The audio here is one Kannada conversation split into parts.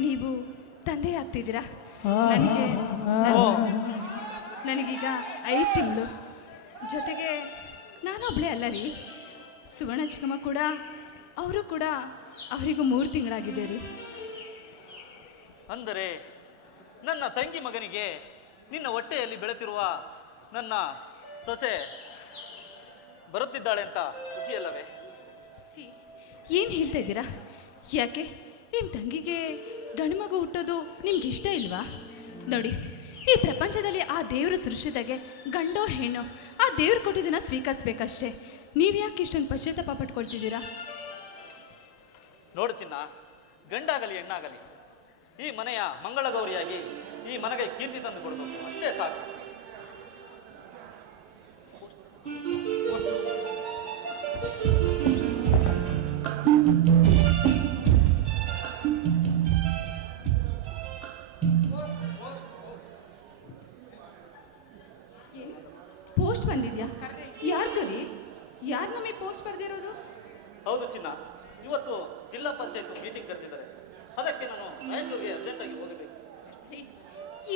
ನೀವು ತಂದೆ ಆಗ್ತಿದ್ದೀರಾ? ನನಗೆ ನನ್- ನನಗೀಗ ಐದು ತಿಂಗಳು. ಜೊತೆಗೆ ನಾನೊಬ್ಳೇ ಅಲ್ಲ ರೀ. ಸುವರ್ಣ ಚಿಕ್ಕಮ್ಮ ಕೂಡ ಅವರು ಕೂಡ ಅವರಿಗೂ ಮೂರು ತಿಂಗಳಾಗಿದೆ ರೀ. ಅಂದರೆ ನನ್ನ ತಂಗಿ ಮಗನಿಗೆ ನಿನ್ನ ಹೊಟ್ಟೆಯಲ್ಲಿ ಬೆಳೆತಿರುವ ನನ್ನ ಸೊಸೆ ಬರುತ್ತಿದ್ದಾಳೆ ಅಂತ ಖುಷಿಯಲ್ಲವೇ? ಏನು ಹೇಳ್ತಾ ಇದ್ದೀರಾ? ಯಾಕೆ? ನಿಮ್ಮ ತಂಗಿಗೆ ಗಂಡು ಮಗು ಹುಟ್ಟೋದು ನಿಮ್ಗೆ ಇಷ್ಟ ಇಲ್ವಾ? ನೋಡಿ, ಈ ಪ್ರಪಂಚದಲ್ಲಿ ಆ ದೇವರು ಸೃಷ್ಟಿದಾಗೆ ಗಂಡೋ ಹೆಣ್ಣೋ, ಆ ದೇವ್ರು ಕೊಟ್ಟಿದ್ದನ್ನ ಸ್ವೀಕರಿಸ್ಬೇಕಷ್ಟೇ. ನೀವು ಯಾಕೆ ಇಷ್ಟೊಂದು ಪಶ್ಚಾತ್ತಾಪ ಪಟ್ಕೊಳ್ತಿದ್ದೀರಾ? ನೋಡು ಚಿನ್ನ, ಗಂಡಾಗಲಿ ಹೆಣ್ಣಾಗಲಿ, ಈ ಮನೆಯ ಮಂಗಳಗೌರಿಯಾಗಿ ಈ ಮನೆಗೆ ಕೀರ್ತಿ ತಂದು ಕೊಡಬೇಕು. ಅಷ್ಟೇ ಪೋಸ್ಟ್ ಬಂದಿದ್ಯಾ? ಯಾರ್ದು ರೀ ಯಾರು ನಮಗೆ ಪೋಸ್ಟ್ ಬರ್ದಿರೋದು ಹೌದು ಚಿನ್ನ. ಇವತ್ತು ಜಿಲ್ಲಾ ಪಂಚಾಯತ್ ಮೀಟಿಂಗ್ ಕರೆದಿದ್ದಾರೆ. ಅದಕ್ಕೆ ನಾನು ರಾಯಚೂರಿಗೆ ಅರ್ಜೆಂಟಾಗಿ ಹೋಗಬೇಕು.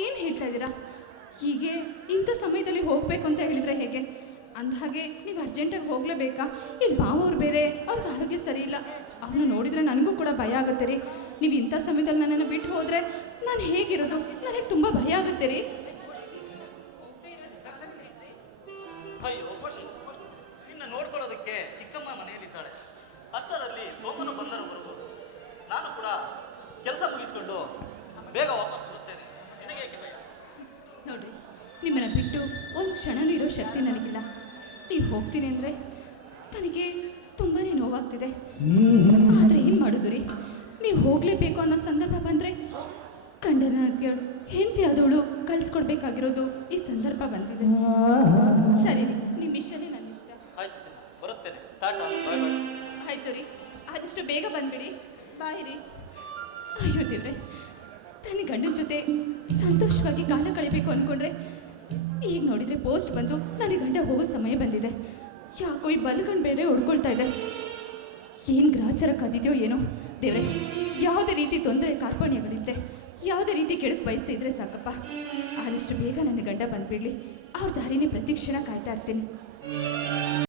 ಏನು ಹೇಳ್ತಾ ಇದ್ದೀರಾ? ಹೀಗೆ ಇಂಥ ಸಮಯದಲ್ಲಿ ಹೋಗಬೇಕು ಅಂತ ಹೇಳಿದ್ರೆ ಹೇಗೆ? ಅಂದಹಾಗೆ ನೀವು ಅರ್ಜೆಂಟಾಗಿ ಹೋಗಲೇಬೇಕಾ? ಇಲ್ಲಿ ಮಾವವ್ರು ಬೇರೆ ಅವ್ರಿಗೆ ಆರೋಗ್ಯ ಸರಿ ಇಲ್ಲ. ಅವ್ರನ್ನ ನೋಡಿದರೆ ನನಗೂ ಕೂಡ ಭಯ ಆಗುತ್ತೆ ರೀ. ನೀವು ಇಂಥ ಸಮಯದಲ್ಲಿ ನನ್ನನ್ನು ಬಿಟ್ಟು ಹೋದರೆ ನಾನು ಹೇಗಿರೋದು? ನನಗೆ ತುಂಬ ಭಯ ಆಗುತ್ತೆ ರೀ. ಅಯ್ಯೋ ನಿನ್ನ ನೋಡ್ಕೊಳ್ಳೋದಕ್ಕೆ ಚಿಕ್ಕಮ್ಮ ಮನೆಯಲ್ಲಿದ್ದಾಳೆ. ಅಷ್ಟರಲ್ಲಿ ಸೋಮನು ಬಂದರು ಬರ್ಬೋದು ನಾನು ಕೂಡ ಕೆಲಸ ಮುಗಿಸ್ಕೊಂಡು ಬೇಗ ವಾಪಸ್ ಬರುತ್ತೇನೆ. ನಿನಗೆ ಭಯ? ನೋಡ್ರಿ ನಿಮ್ಮನ್ನ ಬಿಟ್ಟು ಒಂದು ಕ್ಷಣನೂ ಇರೋ ಶಕ್ತಿ ನನಗಿಲ್ಲ. ನೀವು ಹೋಗ್ತೀನಿ ಅಂದರೆ ನನಗೆ ತುಂಬಾ ನೋವಾಗ್ತಿದೆ. ಆದರೆ ಏನು ಮಾಡೋದು ರೀ? ನೀವು ಹೋಗಲೇಬೇಕು ಅನ್ನೋ ಸಂದರ್ಭ ಬಂದರೆ ಗಂಡನ ಹೆಂಡತಿ ಆದವಳು ಕಳಿಸ್ಕೊಡ್ಬೇಕಾಗಿರೋದು ಈ ಸಂದರ್ಭ ಬಂದಿದೆ. ಸರಿ ರೀ ನಿಮ್ಮ ಇಷ್ಟನೇ ನನ್ನ ಇಷ್ಟ ಆಯ್ತು ಚಿನ್ನ ಬರುತ್ತೇನೆ. ಟಾಟಾ ಬಾಯ್ ಬಾಯ್. ಆಯ್ತು ರೀ. ಆದಷ್ಟು ಬೇಗ ಬಂದ್ಬಿಡಿ. ಬಾಯ್ ರೀ. ಅಯ್ಯೋ ದೇವ್ರೆ ತನ್ನ ಗಂಡನ ಜೊತೆ ಸಂತೋಷವಾಗಿ ಕಾಲ ಕಳಿಬೇಕು ಅಂದ್ಕೊಂಡ್ರೆ ಈಗ ನೋಡಿದರೆ ಪೋಸ್ಟ್ ಬಂದು ನನಗೆ ಗಂಡ ಹೋಗೋ ಸಮಯ ಬಂದಿದೆ. ಯಾಕೋ ಈ ಬಲ್ಗಂಡು ಬೇರೆ ಹೊಡ್ಕೊಳ್ತಾ ಇದೆ. ಏನು ಗ್ರಾಚಾರ ಕದಿದೆಯೋ ಏನೋ ದೇವ್ರೆ ಯಾವುದೇ ರೀತಿ ತೊಂದರೆ ಕಾರ್ಪಣ್ಯಗಳಿಲ್ಲದೆ ಯಾವುದೇ ರೀತಿ ಕೆಡಕ್ಕೆ ಬಯಸ್ತಾ ಇದ್ರೆ ಸಾಕಪ್ಪ. ಆದಷ್ಟು ಬೇಗ ನನ್ನ ಗಂಡ ಬಂದ್ಬಿಡ್ಲಿ. ಅವ್ರ ದಾರಿನೇ ಪ್ರತಿ ಕ್ಷಣ ಕಾಯ್ತಾ ಇರ್ತೀನಿ.